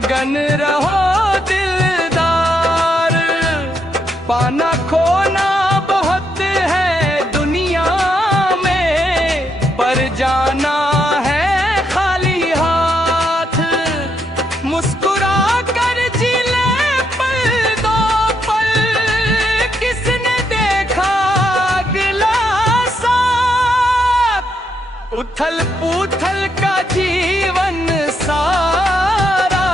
मगन रहो दिलदार। पाना खोना बहुत है दुनिया में, पर जाना है खाली हाथ। मुस्कुरा कर जी ले पल दो पल, किसने देखा अगला साथ। उथल पुथल का जीवन सारा,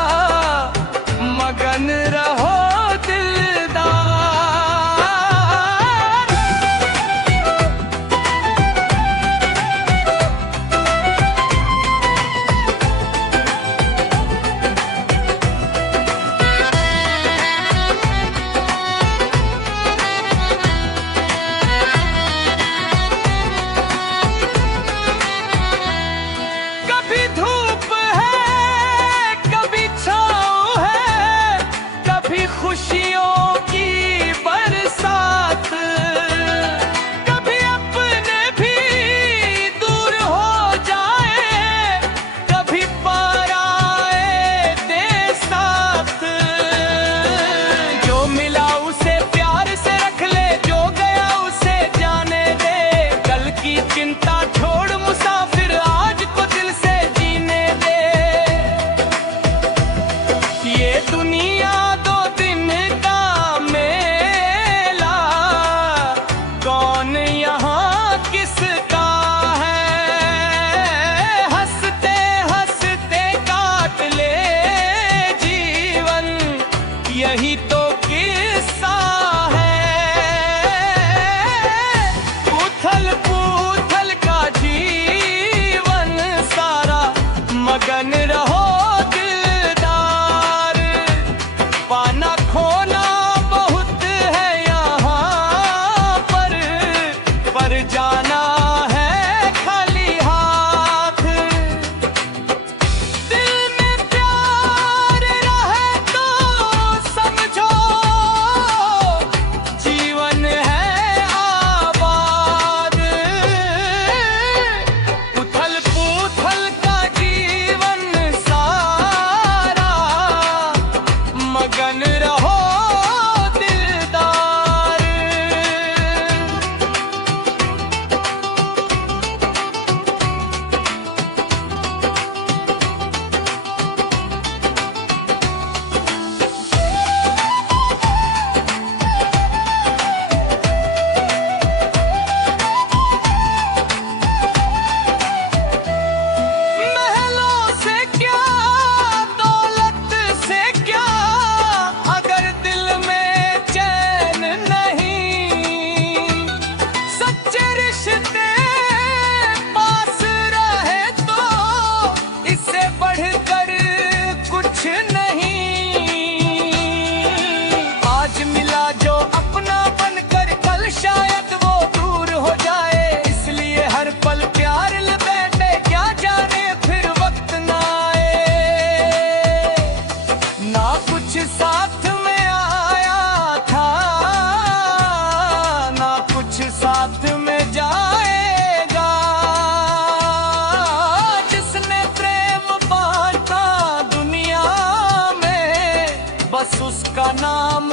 मगन रहो दिलदार। कभी धूप है कभी छाँव है, कभी खुशियों की बरसात। कभी अपने भी दूर हो जाए, कभी पराए दे साथ। जो मिला उसे प्यार से रख ले, जो गया उसे जाने दे। कल की चिंता छोड़ मुसाफिर, आज को दिल से जीने दे। ये दुनिया दो दिन का मेला, कौन यहाँ किसका है। हंसते हंसते काट ले जीवन, यही तो किस्सा है। उथल पुथल का जीवन सारा, मगन रहो दिलदार। पाना खोना बहुत है यहाँ पर जाना है खाली हाथ। दिल में प्यार रहे तो समझो, जीवन है आबाद। उथल पुथल का जीवन सारा, मगन रहो दिलदार। महलों से क्या दौलत से क्या, अगर दिल में चैन नहीं। सच्चे रिश्ते पास रहे तो इससे बढ़कर कुछ नहीं। आज मिला जो अपना बनकर, कल शायद वो दूर हो जाए। इसलिए हर पल प्यार ले बैठे, क्या जाने फिर वक्त ना आए। ना कुछ साथ में आया था, ना कुछ साथ में जाएगा। जिसने प्रेम बांटा दुनिया में, बस उसका नाम